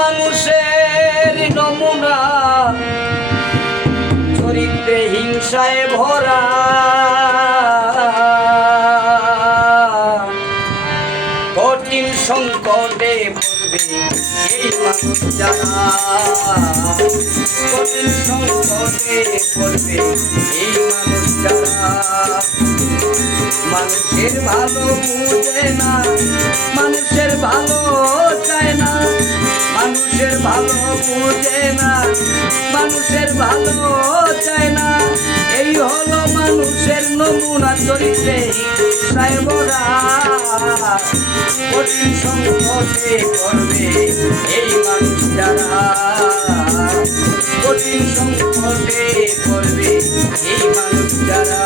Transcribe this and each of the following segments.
মানুষের নমুনা চরিত্রে হিংসায় ভরা কঠিন সংকটে পড়বে এই মানুষ যারা কঠিন সংকটে পড়বে এই মানুষ যারা মানুষের ভালো বুঝে না মানুষের ভালো চায় না মানুষের ভালো বুঝে না মানুষের ভালো চায় না এই হলো মানুষের নমুনা চরিত্রে হিংসায় ভরা কঠিন সংকটে পড়বে এই মানুষ যারা কঠিন সংকটে পড়বে এই মানুষ যারা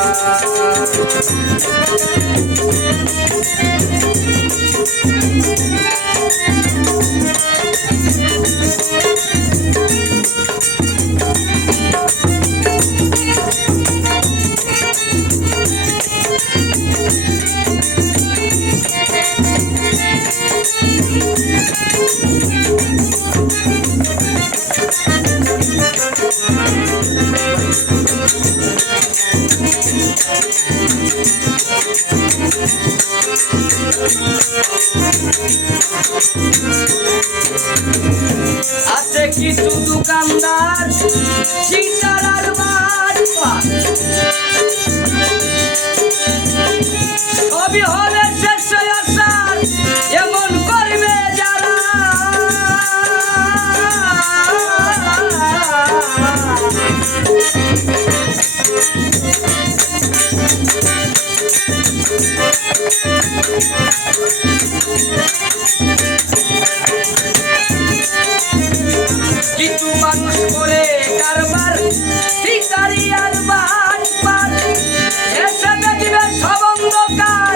আছে কিছু দোকানদার সিঙ্গারার বাটপার সবই হলে শেষ আসার এমন করবে যারা কিছু মানুষ করে কারবার শিকারি আর বাটপার এসে দেখবে সব অন্ধকার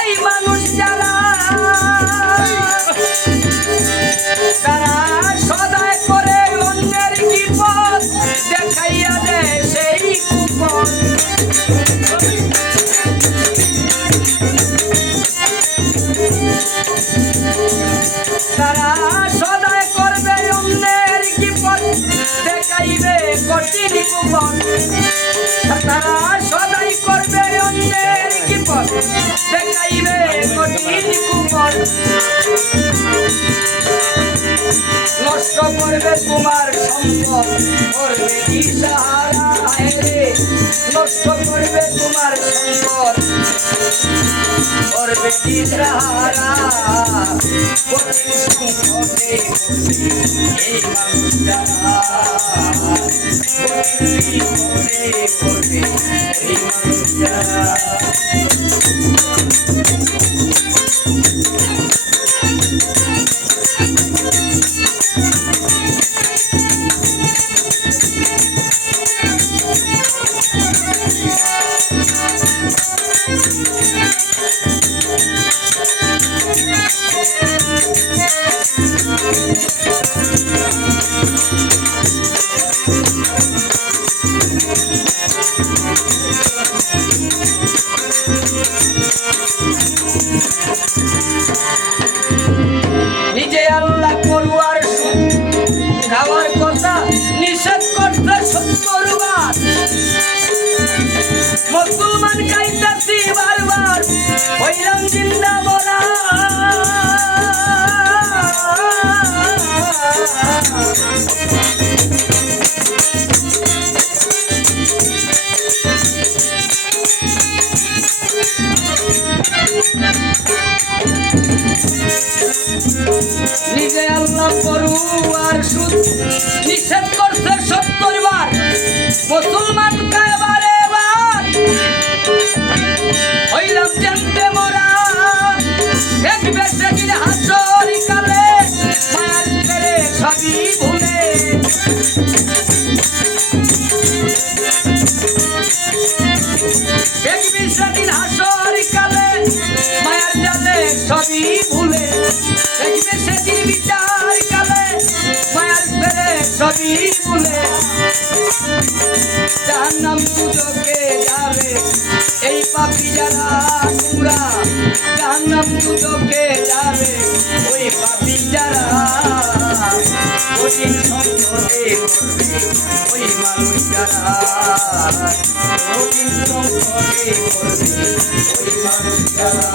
এই মানুষ যারা তারা সদায় করে অন্যের বিপদ দেখাইয়া দেয় সেই কুপন তারা সদায় করবে অন্যের বিপদ দেখাইবে কঠিন কুপন তারা সদাই করবে অন্যের বিপদ দেখাইবে কঠিন কুপন নষ্ট করবে তোমার সম্পদ করবে দিশাহারা রে নষ্ট করবে তোমার সম্পদ করবে দিশাহারা কঠিন সংকটে এই মানুষ যারা কঠিন বিপদে পড়বে এই মানুষ যারা নিজে আল্লাহ করুয়ার খাওয়ার কথা নিষেধ করতে 70 বার মুসলমান গাইতাছি বারবার হইলাম জিন্দা বলা নিজে আল্লাহ করুয়ার সুদ নিষেধ করতে 70 বার মুসলমান কাবারে বার হইলাম জানতে মোরা দেখবে সেদিন হাসর কালে মায়ার করে সবই ভুলে দেখবি সেদিন হাসর কালে মায়ার জালে সবই ভুলে দেখবে সেদিন বিচার কালে মায়ার ফেরে সবই ভুলে জাহান্নাম দুজকে যাবে এই পাপী যারা তোমরা জাহান্নাম দুজকে যাবে ওই পাপী যারা কঠিন সংকটে পড়বে ওই মানুষ যারা কঠিন সংকটে পড়বে ওই মানুষ যারা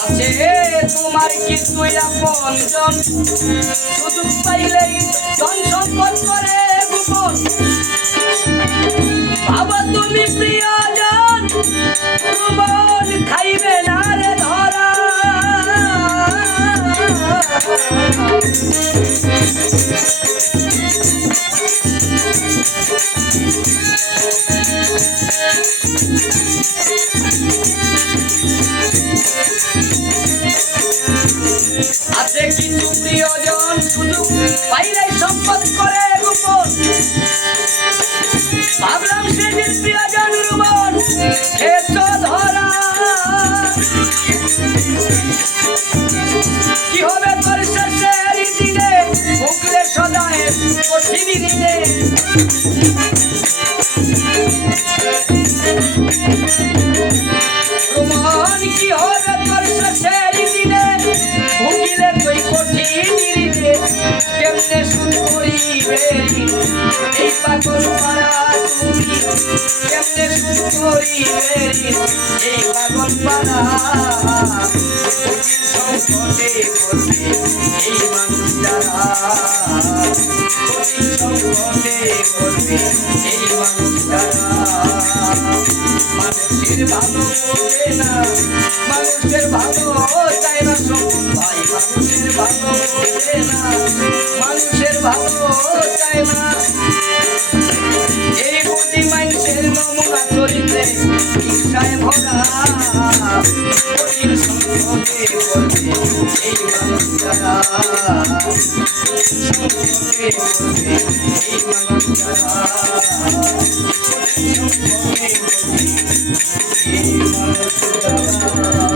আছে তোমার কিন্তু আপনজন সুযোগ পাইলেই ধন সম্পদ করে গোপন বাবা তুমি প্রিয়জন মন খাইবে না রে ধরা আছে কিছু প্রিয়জন সুযোগ পাইলে সম্পদ করে গোপন ভাবলাম সেদিন প্রিয়জন রুমন খেত ধরা কি হবে তোর শেষের দিনে ভুগলে সদায় কঠিন দিনে রুমন কি হবে তোর শেষের দিনে ভুগিলে তুই কঠিন দিনে কেমনে শুন করিবে এই পাগল পাড়া তুমি কেমনে শুন করিবে এই পাগল পাড়া কঠিন সংকটে পড়বে এই মানুষ যারা কঠিন সংকটে পড়বে এই মানুষ যারা মানুষের ভালো বোঝে না মানুষের ভালো চায় না সকল ভাই মানুষের ভালো বোঝে না মানুষের ভালো চায় না এই বুঝি মানুষের নমুনা চরিত্রে ইচ্ছায় ভরা কঠিন সংকটে পড়বে এই মানুষ যারা সংকটে পড়বে এই মানুষ যারা সংকটে পড়বে এই মানুষ যারা